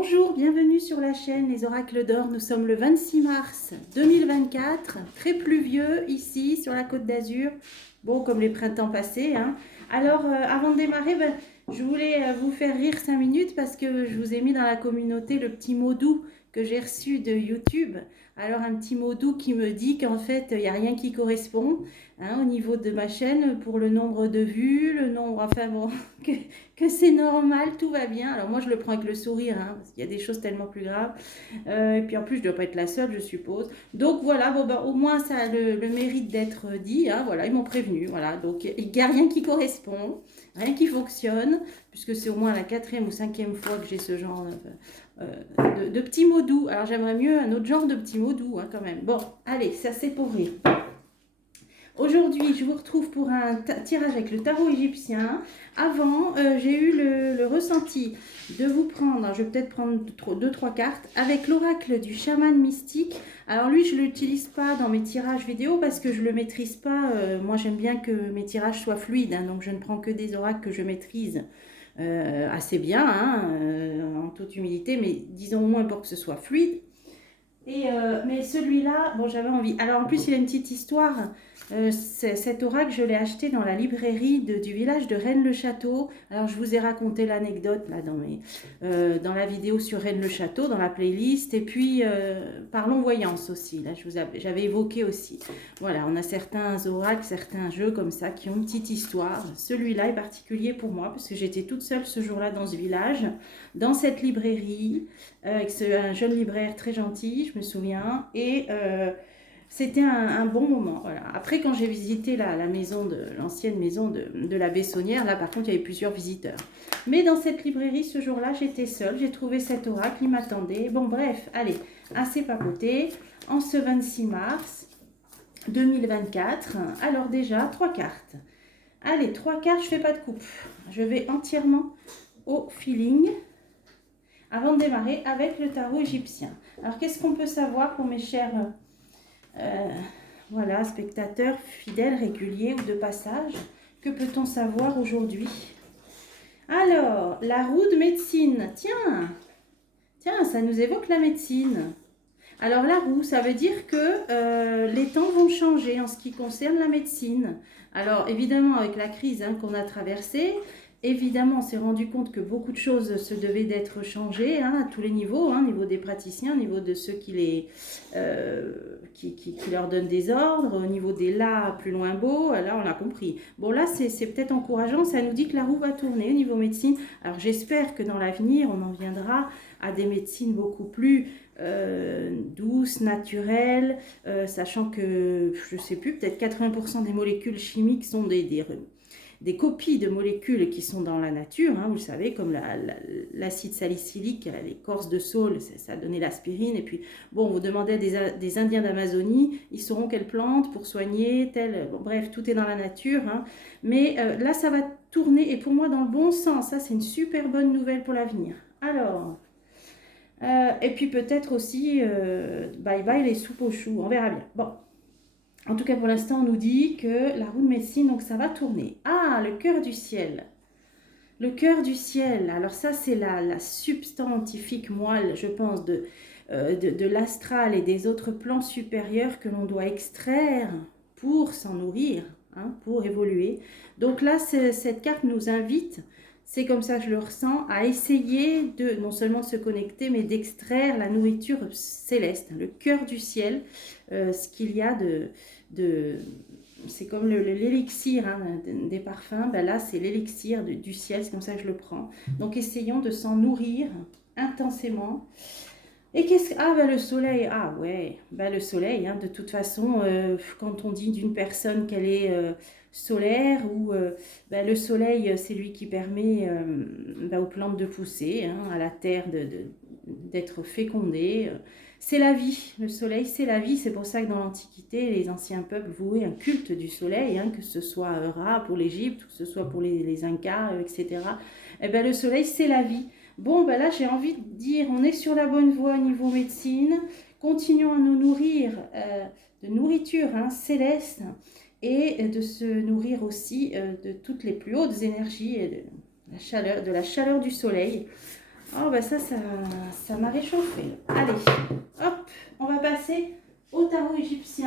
Bonjour, bienvenue sur la chaîne Les Oracles d'Or. Nous sommes le 26 mars 2024, très pluvieux ici sur la Côte d'Azur, bon comme les printemps passés. Alors avant de démarrer, je voulais vous faire rire 5 minutes parce que je vous ai mis dans la communauté le petit mot doux que j'ai reçu de YouTube. Alors un petit mot doux qui me dit qu'en fait il n'y a rien qui correspond au niveau de ma chaîne pour le nombre de vues, le nombre, enfin bon, que c'est normal, tout va bien. Alors moi je le prends avec le sourire, parce qu'il y a des choses tellement plus graves. Et puis en plus je ne dois pas être la seule, je suppose. Donc voilà, bon, au moins ça a le mérite d'être dit. Voilà, ils m'ont prévenu. Voilà, donc il n'y a rien qui correspond, rien qui fonctionne, puisque c'est au moins la 4e ou 5e fois que j'ai ce genre de petits mots doux. Alors j'aimerais mieux un autre genre de petits mots doux quand même. Bon, allez, ça c'est pour rire. Aujourd'hui, je vous retrouve pour un tirage avec le tarot égyptien. Avant, j'ai eu le ressenti de vous prendre, je vais peut-être prendre 2-3 cartes, avec l'oracle du chaman mystique. Alors lui, je ne l'utilise pas dans mes tirages vidéo parce que je ne le maîtrise pas. Moi, j'aime bien que mes tirages soient fluides, donc je ne prends que des oracles que je maîtrise assez bien, en toute humilité, mais disons au moins pour que ce soit fluide. Mais celui-là, bon, j'avais envie. Alors en plus, il a une petite histoire. Cet oracle, je l'ai acheté dans la librairie du village de Rennes-le-Château. Alors je vous ai raconté l'anecdote là dans la vidéo sur Rennes-le-Château, dans la playlist. Et puis parlons voyance aussi. Là, j'avais évoqué aussi. Voilà, on a certains oracles, certains jeux comme ça qui ont une petite histoire. Celui-là est particulier pour moi parce que j'étais toute seule ce jour-là dans ce village, dans cette librairie, avec un jeune libraire très gentil, je me souviens. Et c'était un bon moment. Voilà. Après, quand j'ai visité l'ancienne maison de la Bessonnière, là par contre, il y avait plusieurs visiteurs. Mais dans cette librairie, ce jour-là, j'étais seule. J'ai trouvé cet oracle, il m'attendait. Bon, bref, allez, assez papoté. En ce 26 mars 2024, alors déjà, 3 cartes. Allez, 3 cartes, je ne fais pas de coupe. Je vais entièrement au feeling avant de démarrer avec le tarot égyptien. Alors, qu'est-ce qu'on peut savoir pour mes chers voilà, spectateurs fidèles, réguliers ou de passage? Que peut-on savoir aujourd'hui? Alors, la roue de médecine. Tiens, ça nous évoque la médecine. Alors, la roue, ça veut dire que les temps vont changer en ce qui concerne la médecine. Alors, évidemment, avec la crise qu'on a traversée, évidemment, on s'est rendu compte que beaucoup de choses se devaient d'être changées à tous les niveaux, au niveau des praticiens, au niveau de ceux qui leur donnent des ordres, au niveau des là, plus loin beau, là on l'a compris. Bon là c'est peut-être encourageant, ça nous dit que la roue va tourner au niveau médecine. Alors j'espère que dans l'avenir on en viendra à des médecines beaucoup plus douces, naturelles, sachant que, je ne sais plus, peut-être 80% des molécules chimiques sont des copies de molécules qui sont dans la nature, vous le savez, comme l'acide salicylique, l'écorce de saule, ça a donné l'aspirine. Et puis, bon, vous demandez à des Indiens d'Amazonie, ils sauront quelle plante pour soigner, telle. Bon, bref, tout est dans la nature. Mais là, ça va tourner, et pour moi, dans le bon sens. Ça, c'est une super bonne nouvelle pour l'avenir. Alors, et puis peut-être aussi, bye bye les soupes aux choux, on verra bien. Bon. En tout cas, pour l'instant, on nous dit que la roue de médecine, donc ça va tourner. Ah, le cœur du ciel. Le cœur du ciel. Alors ça, c'est la substantifique moelle, je pense, de l'astral et des autres plans supérieurs que l'on doit extraire pour s'en nourrir, pour évoluer. Donc là, cette carte nous invite, c'est comme ça que je le ressens, à essayer non seulement de se connecter, mais d'extraire la nourriture céleste, le cœur du ciel, ce qu'il y a c'est comme l'élixir des parfums. Là c'est l'élixir du ciel, c'est comme ça que je le prends. Donc essayons de s'en nourrir intensément. Et le soleil. Ah ouais, le soleil, de toute façon, quand on dit d'une personne qu'elle est solaire, ou le soleil, c'est lui qui permet aux plantes de pousser, à la terre d'être fécondée. C'est la vie, le soleil c'est la vie. C'est pour ça que dans l'Antiquité, les anciens peuples vouaient un culte du soleil, que ce soit Ra pour l'Égypte, que ce soit pour les Incas, etc. Le soleil c'est la vie. Bon, là, j'ai envie de dire, on est sur la bonne voie au niveau médecine. Continuons à nous nourrir de nourriture céleste, et de se nourrir aussi de toutes les plus hautes énergies et de la chaleur du soleil. Oh, bah ça m'a réchauffé. Allez, hop, on va passer au tarot égyptien.